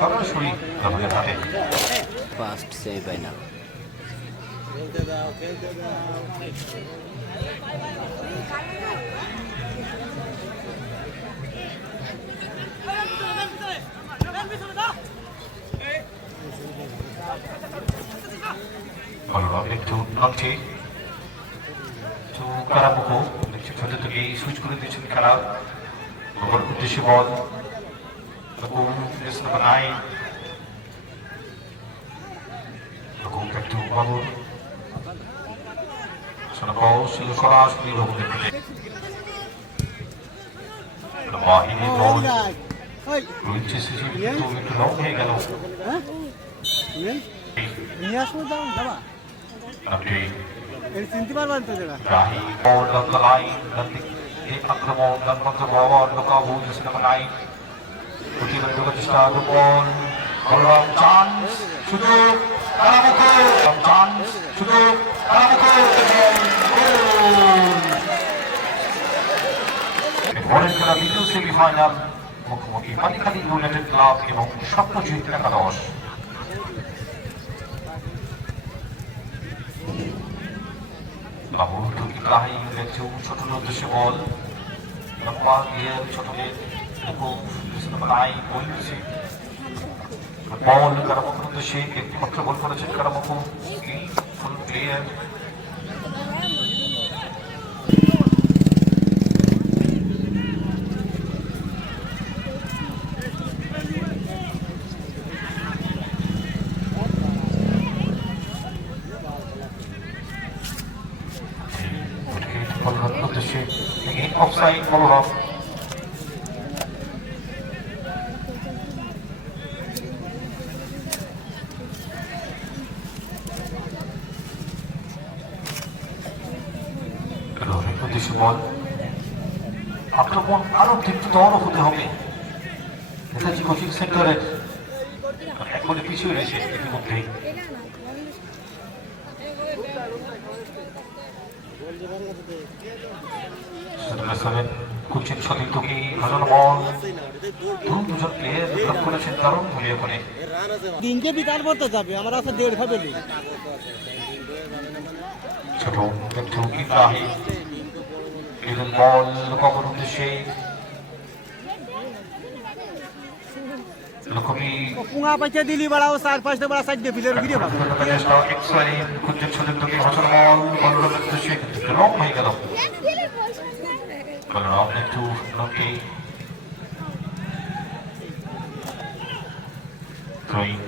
সরাসরি আমাদের হাতে। ফার্স্ট সেমিফাইনাল বলরাম একটু নন্টি তো থেকে সুইচ করে দিয়েছেন খেলা ওভার উদ্দেশ্যে বল। Lagu Filius number 9 Lagu back to Babur Sana ball sila সরাসরি রঘুদের দিকে বাহিনী বল রয়েছে সিসি কিন্তু একটু লং হয়ে গেল নিয়ে আসব যাও যাবা আপনি এই চিনতে পারবেন তো dan di akramo dan pagkabawa Lukaku sa number 9 প্রতিবন্ধক চেষ্টা গোপন বলরাম চান্স সুযোগ কারামুখ চান্স সুযোগ ক্লাব এবং স্বপ্নজিৎ একাদশ বাবুর ইব্রাহিম দেখছে ছোট উদ্দেশ্যে বল লম্বা ছোটকে এরকম আই বলছে বল কারামুখের উদ্দেশ্যে একটি মাত্র বল করেছেন কারামুখ ফুল প্লেয়ার বলরাম উদ্দেশ্যে অফসাইড বলরাম রোহিত উদ্দেশ্যে বল আক্রমণ আরও তীব্রতর হতে হবে। নেতাজি কোচিং সেন্টারে এখনই পিছিয়ে রয়েছে ইতিমধ্যেই সেভেন কোচিং সতীর্থকে বল দুজন প্লেয়ার ব্লক করেছেন দারুণ ভুলিয়ে করে। দিনকে বিকাল পড়তে যাবে আমার আছে দেড় ভাবে ছোট ইব্রাহিম। এলেন বল কবর উদ্দেশ্যে লক্ষ্মী পুঙা পাইছে দিলি বাড়াও চার পাঁচটা বাড়া সাইড দিয়ে ফিলের গিরে পাবো রং হয়ে গেল রং একটু নকে throwing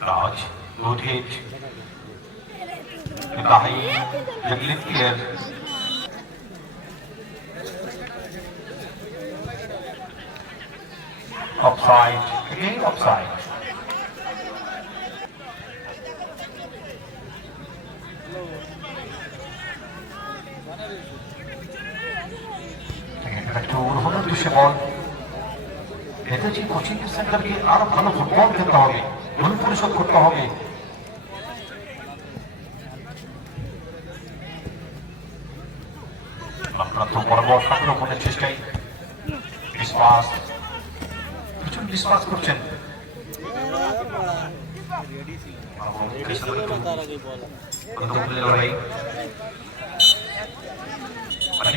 Raj, good hit. Ibrahim, Jaglit clear. Offside, again offside. একটু হলো দৃশ্যে বল নেতাজি কোচিং সেন্টারকে আরও ভালো ফুটবল খেলতে হবে ঋণ পরিশোধ করতে হবে আপনার তো বড় বরাবর আক্রমণের চেষ্টায় বিশ্বাস বিশ্বাস করছেন।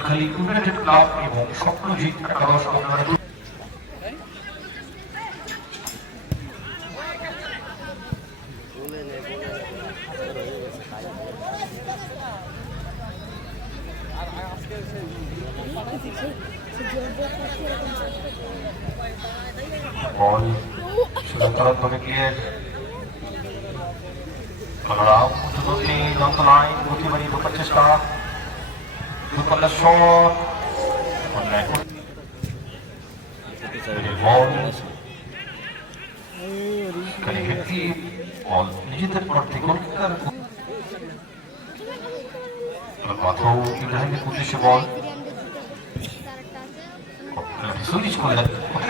খালি ইউনাইটেড ক্লাব এবং স্বপ্নজিৎ একাদশ বল ভাবে ক্লিয়ার কলরাও দুটি লম্বা লাইন গতি বাড়িয়ে ঢোকার চেষ্টা। দুপাল্লা শট। বল। হেঁটে বল, নিজেদের প্রার্থী, গোলকিপার। মাথাও ইব্রাহিমের উদ্দেশ্যে বল। সুইচ করলেন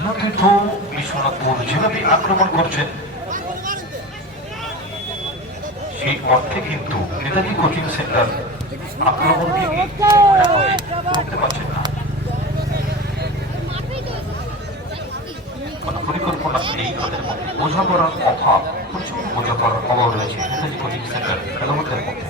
তীর্থ বিশ্বনাথপুর যেভাবে আক্রমণ করছেন সেই অর্থে কিন্তু নেতাজি কোচিং সেন্টার আক্রমণকে করতে পারছেন না পরিকল্পনা নেই তাদের মধ্যে বোঝাপড়ার অভাব প্রচুর বোঝাপড়ার অভাব রয়েছে নেতাজি কোচিং সেন্টার খেলোয়াড়দের মধ্যে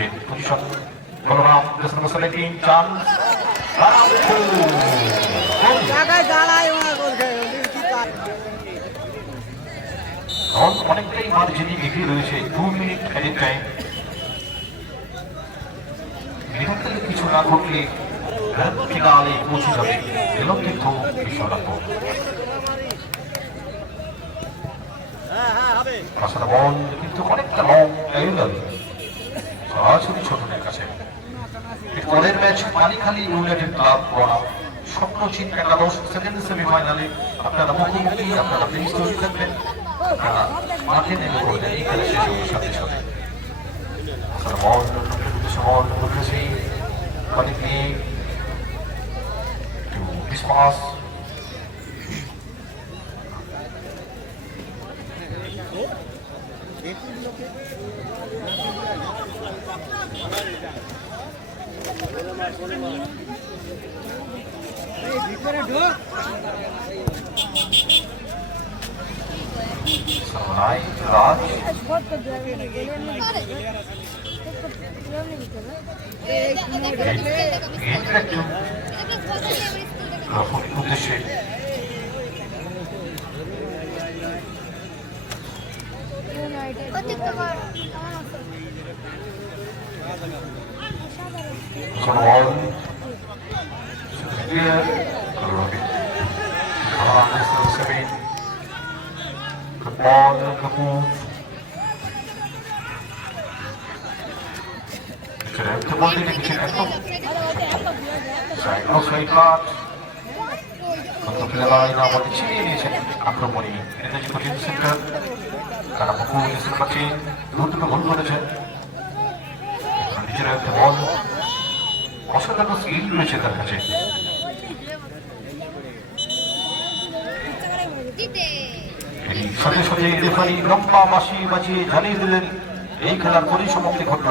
করছেন position Balaram just number seventeen chance তারা মুখু জায়গায় দাঁড়ায় ওরা গোল খেয়ে কি পায় দল অনেকটাই মার্জিনে এগিয়ে রয়েছে দু মিনিট এডিট টাইম কিছু না ঘটলে ফিনালে পৌঁছে যাবে। এলতীর্থ বিশ্বনাথ। হ্যাঁ হ্যাঁ আসলে বল কিন্তু অনেকটা লং এগেল সরাসরি ছোটদের কাছে। পরের ম্যাচ মালিখালী ইউনাইটেড ক্লাব বনাম স্বপ্নচিন একাদশ সেকেন্ড সেমিফাইনালে। আপনারা মুখোমুখি, আপনারা প্লিজ তৈরি থাকবেন। আপনারা মাঠে নেমে পড়বেন। এই খেলা শেষ হওয়ার সাথে সাথে। আসলে বল লক্ষ্যের উদ্দেশ্যে বল অনেক নিয়ে একটু বিশ্বাস উদ্দেশ্যে প্রত্যেকটা এই ভিতরে ঢোক সামনাই রাজ গেট একটু রফুর উদ্দেশ্যে কোনো ball clear Rabi seven ball Kapoor তো বলতে কিছু একদম সাইড অফ সাইড কাট কত প্লেয়ার না আমাদের ছিনিয়ে নিয়েছেন আক্রমণী নেতাজি কোচিং সেন্টার তারা মুখু এসে পাচ্ছে দূর থেকে ভুল করেছেন নিজেরা একটা অসাধারণ স্কিল রয়েছে তার কাছে। সাথে সাথে রেফারি লম্বা মাসি বাঁচিয়ে জানিয়ে দিলেন, এই খেলার পরিসমাপ্তি ঘটল।